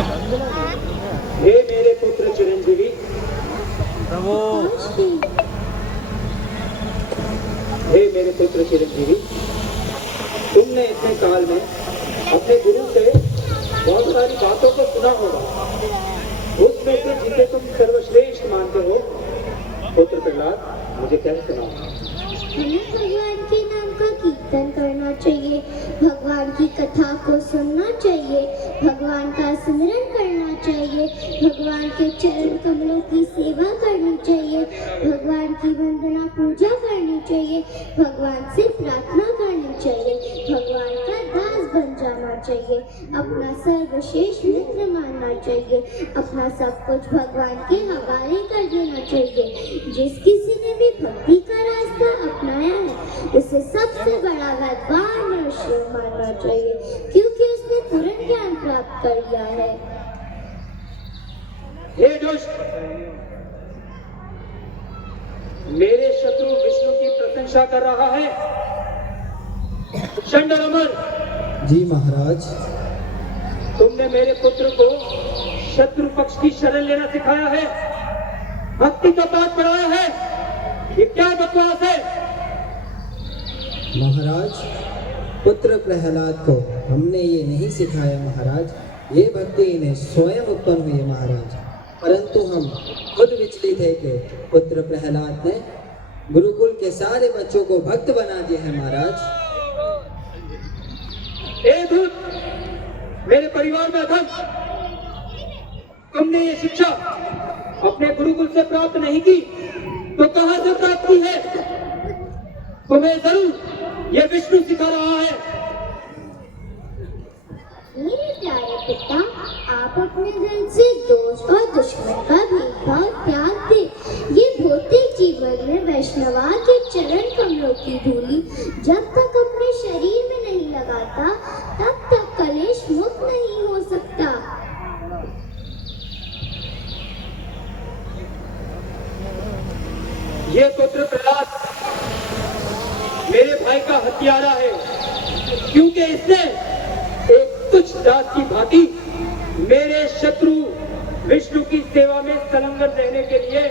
हे मेरे पुत्र चिरंजीवी, हे मेरे पुत्र चिरंजीवी, तुमने इतने काल में अपने गुरु से बहुत सारी बातों को सुना होगा। उसमें से जिसे तुम सर्वश्रेष्ठ मानते हो, पुत्र प्रहलाद, मुझे कैसे सुनाओ? हमें भगवान के नाम का कीर्तन करना चाहिए, भगवान की कथा को सुनना चाहिए, भगवान का स्मरण करना चाहिए, भगवान के चरण कमलों की सेवा करनी चाहिए, भगवान की वंदना पूजा करनी चाहिए, भगवान से प्रार्थना करनी चाहिए, भगवान का दास बन जाना चाहिए, अपना सर्वश्रेष्ठ मित्र मानना चाहिए, अपना सब कुछ भगवान के हवाले कर देना चाहिए। जिस किसी ने भी भक्ति का रास्ता अपनाया है, उसे सबसे बड़ा वैद्वान मनुष्य मानना चाहिए, क्योंकि उसने पूर्ण ज्ञान प्राप्त कर लिया है। हे दुष्ट, मेरे शत्रु विष्णु की प्रशंसा कर रहा है। चंडरमन, जी महाराज। तुमने मेरे पुत्र को शत्रु पक्ष की शरण लेना सिखाया है, भक्ति का पाठ पढ़ाया है। ये क्या बकवास है? महाराज, पुत्र प्रहलाद को हमने ये नहीं सिखाया महाराज, ये भक्ति इन्हें स्वयं उत्पन्न हुई है महाराज। परंतु हम खुद विचलित है कि पुत्र प्रहलाद ने गुरुकुल के सारे बच्चों को भक्त बना दिया है महाराज। ए धूत, मेरे परिवार में अधम, तुमने ये शिक्षा अपने गुरुकुल से प्राप्त नहीं की तो कहां से प्राप्त की है? तुम्हें जरूर ये विष्णु सिखा रहा है। मेरे प्यारे पिता, आप अपने दिल से दोष और दुश्मन का भेदभाव त्याग दे। ये भौतिक जीवन में वैष्णवा के चरण कमलों की धूली जब तक अपने शरीर में नहीं लगाता, तब तक कलेश मुक्त नहीं हो सकता। ये पुत्र प्रहलाद मेरे भाई का हत्यारा है, क्योंकि इसने एक तुच्छ दास की भांति मेरे शत्रु विष्णु की सेवा में संलग्न रहने के लिए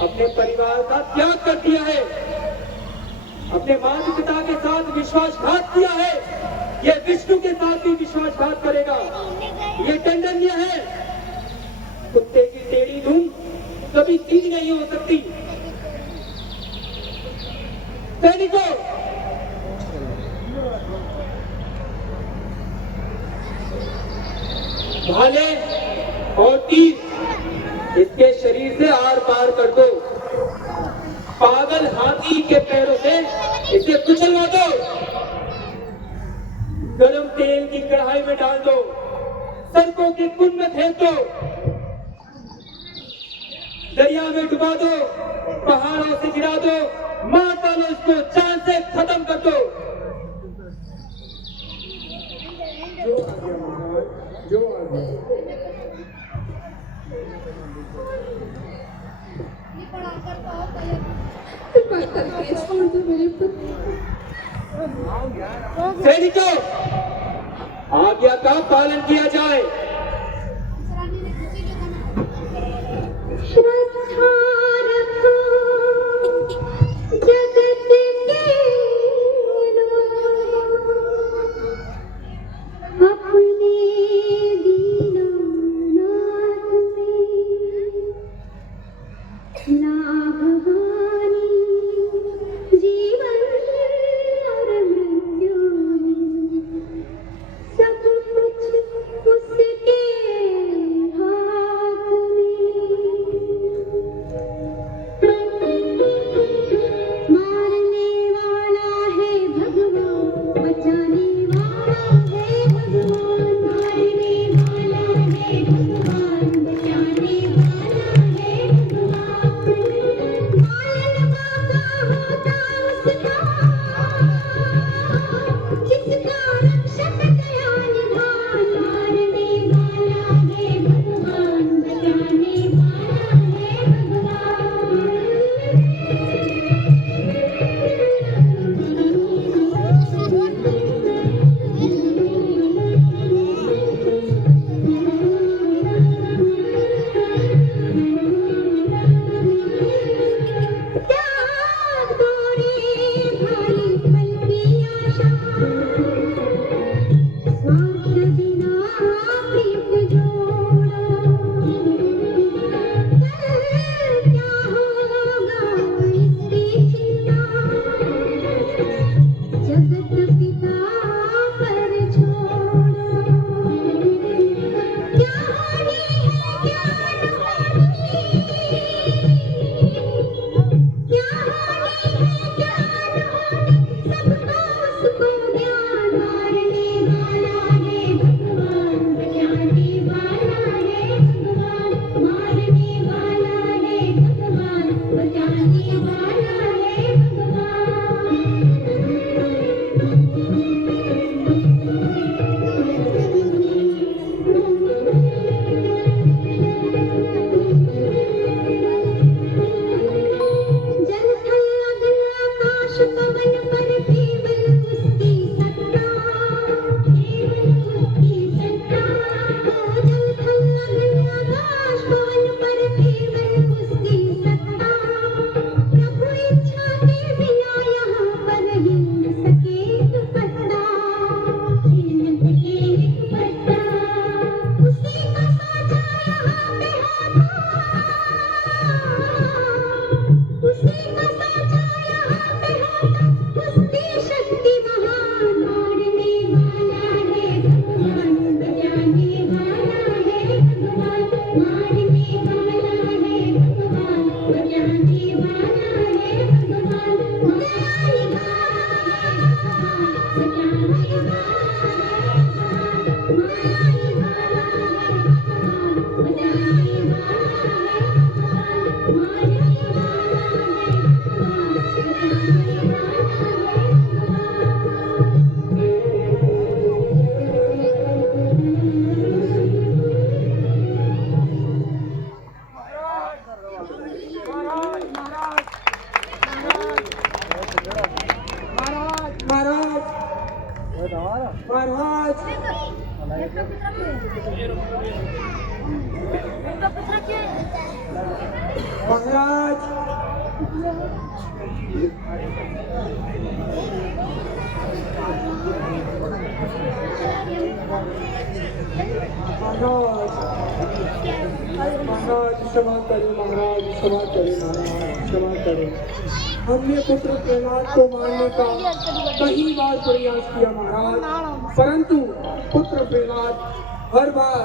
अपने परिवार का त्याग कर दिया है, अपने माता पिता के साथ विश्वासघात किया है। ये विष्णु के साथ भी विश्वासघात करेगा। ये दंडनीय है। कुत्ते की टेढ़ी धूम कभी सीधी नहीं हो सकती। सैनिकों, भाले और तीर इसके शरीर से आर पार कर दो। पागल हाथी के पैरों से इसे कुचलवा दो। गरम तेल की कढ़ाई में डाल दो, सड़कों के कुंड में फेंक दो, दरिया में डुबा दो, पहाड़ों से गिरा दो, मार डालो इसको, चांद से खत्म कर दो। जो आ गया महाराज, जो आ गया। सैनिकों, आज्ञा का पालन किया जाए। श्रद्धा रखो जगत के लोग, अपने दीनानाथ में ना भवानी जीवन और मृत्यु में सब कुछ उसके महाराज क्षमा करें, महाराज क्षमा करें, महाराज क्षमा करें। हमने पुत्र प्रहलाद को मारने का कई बार प्रयास किया महाराज, परंतु पुत्र प्रहलाद हर बार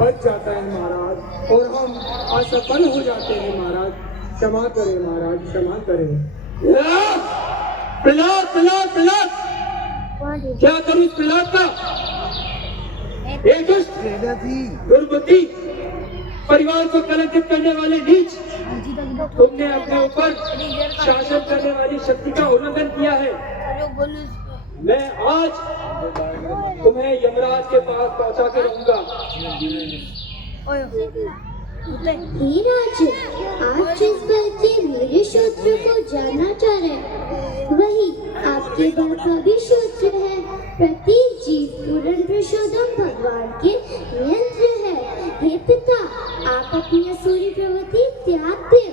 बच जाता है महाराज, और हम असफल हो जाते हैं महाराज। क्षमा करें महाराज, क्षमा करें। प्रहलाद प्रहलाद प्रहलाद, क्या करूं इस प्रहलाद का? एक दुष्ट दुर्बुद्धि, परिवार को कलंकित करने वाले नीच, तुमने अपने ऊपर शासन करने वाली शक्ति का उल्लंघन किया है। मैं आज तुम्हें यमराज के पास पहुंचा कर रहूंगा। हे राज, आप जिस बल के मेरे शत्रु को जानना चाह रहे हैं, वही आपके बल का भी शत्रु है। प्रत्येक जीव पूर्ण पुरुषोत्तम भगवान के नियंत्र है। हे पिता, आप अपनी असुरी प्रवृत्ति त्याग दें।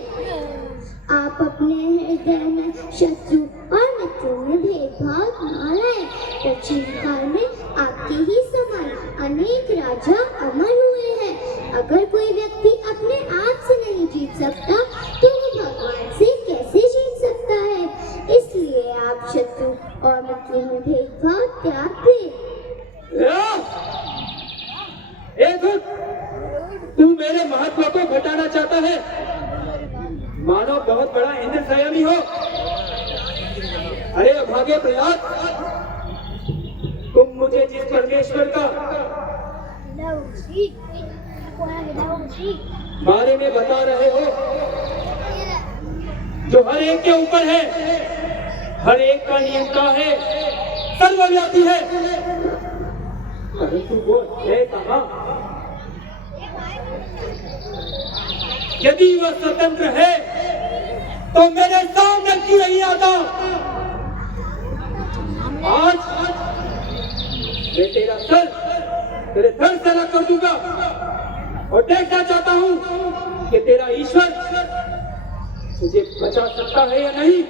आप अपने हृदय में शत्रु और मित्रों में भेदभाव न लाएं। प्राचीन काल में आपके ही समान अनेक राजा अमर हुए हैं। अगर कोई व्यक्ति अपने आप से नहीं जीत सकता, तो वो भगवान से कैसे जीत सकता है? इसलिए आप शत्रु और मित्रों में भेदभाव त्याग दें। तू मेरे महत्व को घटाना चाहता है, मानो बहुत बड़ा इंद्र संयमी हो। अरे अभागे प्रहलाद, तुम मुझे जिस परमेश्वर का बारे में बता रहे हो, जो हर एक के ऊपर है, हर एक का नियंता है, सर्वव्यापी है, परंतु वो है कहाँ? यदि वह स्वतंत्र है तो मेरे सामने क्यों नहीं आता? आज मैं तेरा सर तेरे धड़ से अलग कर दूंगा और देखना चाहता हूं कि तेरा ईश्वर तुझे बचा सकता है या नहीं।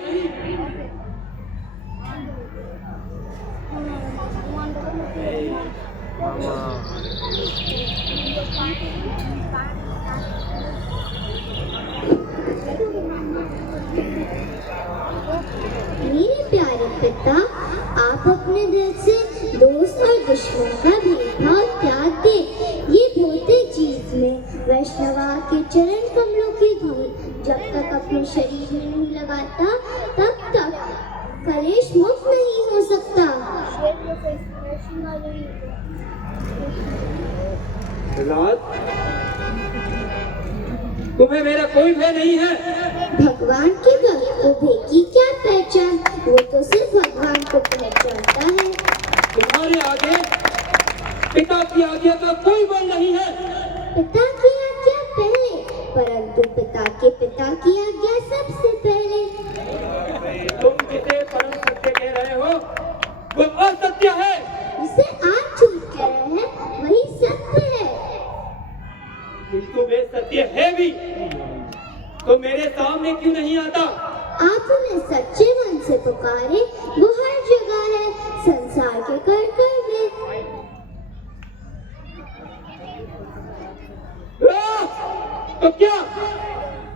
मेरे प्यारे पिता, आप अपने दिल से दोस्त और दुश्मन का भेदभाव त्याग दें। ये भौतिक चीज में वैष्णवा के चरण कमलों की धूल जब तक अपने शरीर में नहीं लगाता, तब तक कलेश मुक्त नहीं हो सकता। प्रहलाद, तुम्हें मेरा कोई भय नहीं है। भगवान के भक्त को भय की क्या पहचान? वो तो सिर्फ भगवान को पहचानता है। तुम्हारे आगे पिता की आज्ञा का कोई बल नहीं है। पिता की आज्ञा पहले, परंतु पिता की आज्ञा सबसे पहले। तुम जिसे परम सत्य कह रहे हो वो असत्य है। जिसे आप झूठ कह रहे हैं वही सत्य है। किंतु वे सत्य है भी तो मेरे सामने क्यों नहीं आता? आप उन्हें सच्चे मन से पुकारे, वो हर जगह है, संसार के कर में। तो क्या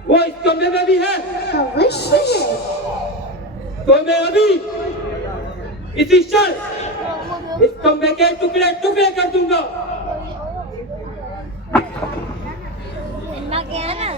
वो इस कमरे में भी है? अवश्य है। तो मैं अभी इसी क्षण इस कमरे के टुकड़े टुकड़े कर दूंगा। ये मेरा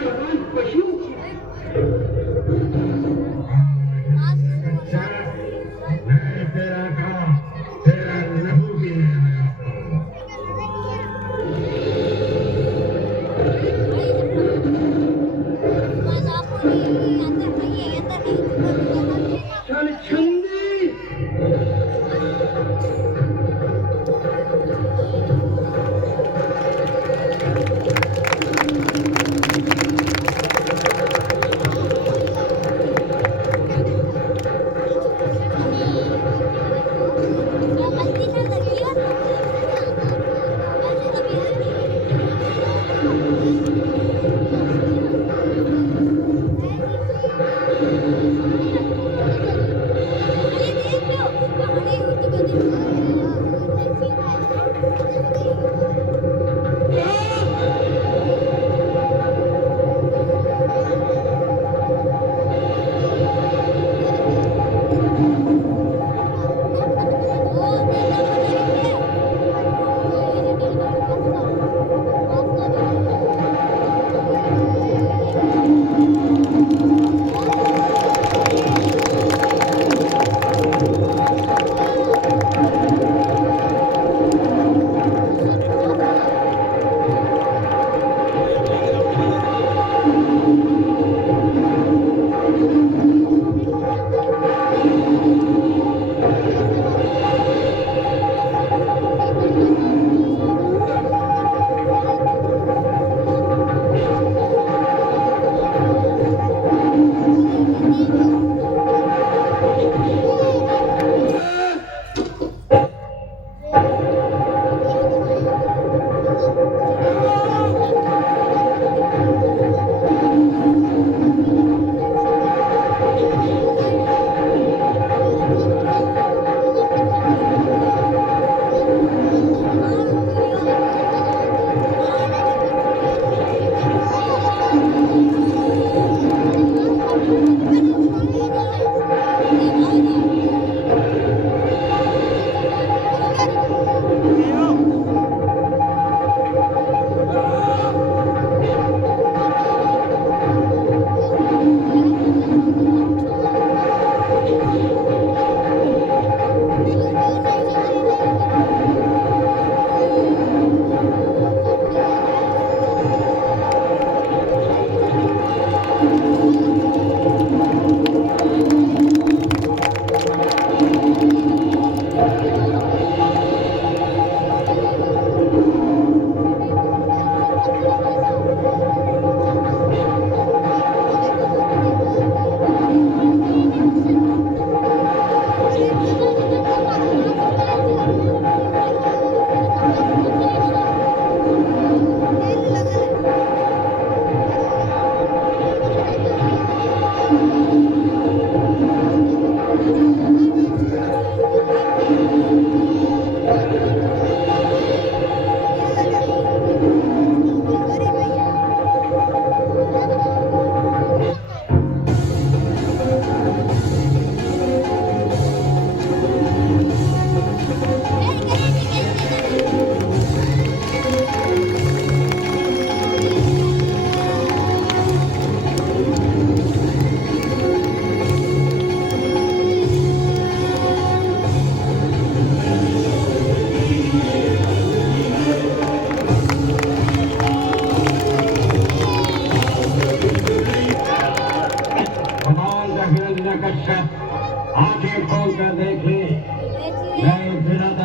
भगवान पशु चल छंदी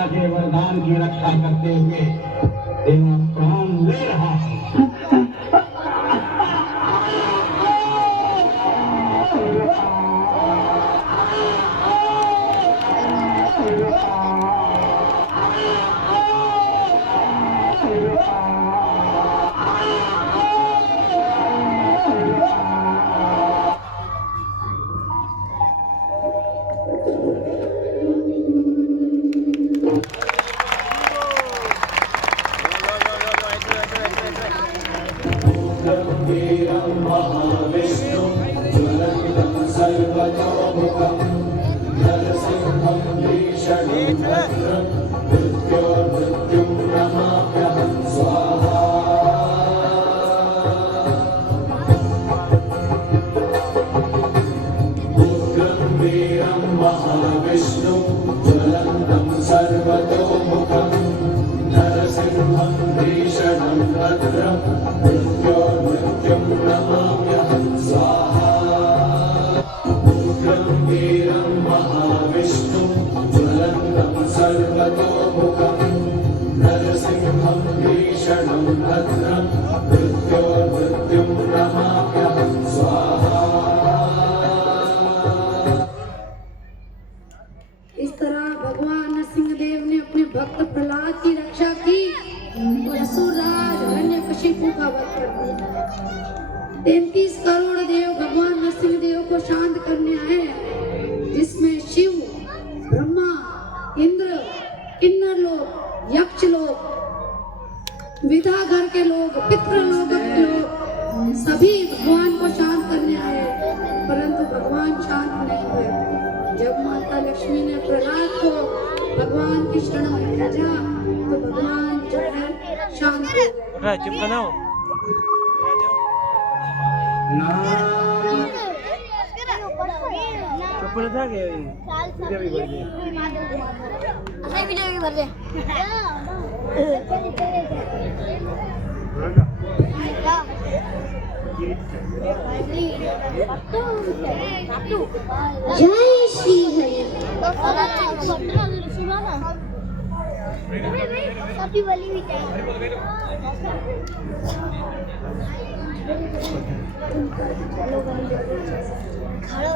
माता के वरदान की रक्षा करते हुए तेरा प्राण ले रहा है। महाविष्णु ज्वलन्तं सर्वतोमुखं नरसिंहं भीषणं भद्रं मृत्योर्मृत्युं नमाम्यहं स्वाहा उग्रं वीरं महाविष्णु ज्वलन्तं सर्वतोमुखं नरसिंहं भीषणं भद्रं मृत्योर्मृत्युं नमाम्यहं स्वाहा। इस तरह भगवान नरसिंहदेव ने अपने भक्त प्रहलाद की रक्षा की और असुरराज हिरण्यकशिपु का वध कर दिया। 33 करोड़ देव भगवान नरसिंहदेव को शांत करने आए, जिसमें शिव, ब्रह्मा, इंद्र, किन्नर लोग, यक्ष लोग, विधागर के लोग, पितृलोक के लोग सभी भगवान को शांत करने आए, परंतु भगवान शांत नहीं हुए। जब माता लक्ष्मी ने प्रहलाद को भगवान की शरण में भेजा तो भगवान जो है शांत हो गए। चुप बनाओ। चुप ना था के वीडियो भी भर दे। अरे वीडियो भी भर दे। जय श्री हरि। सभी वाली भी खड़ा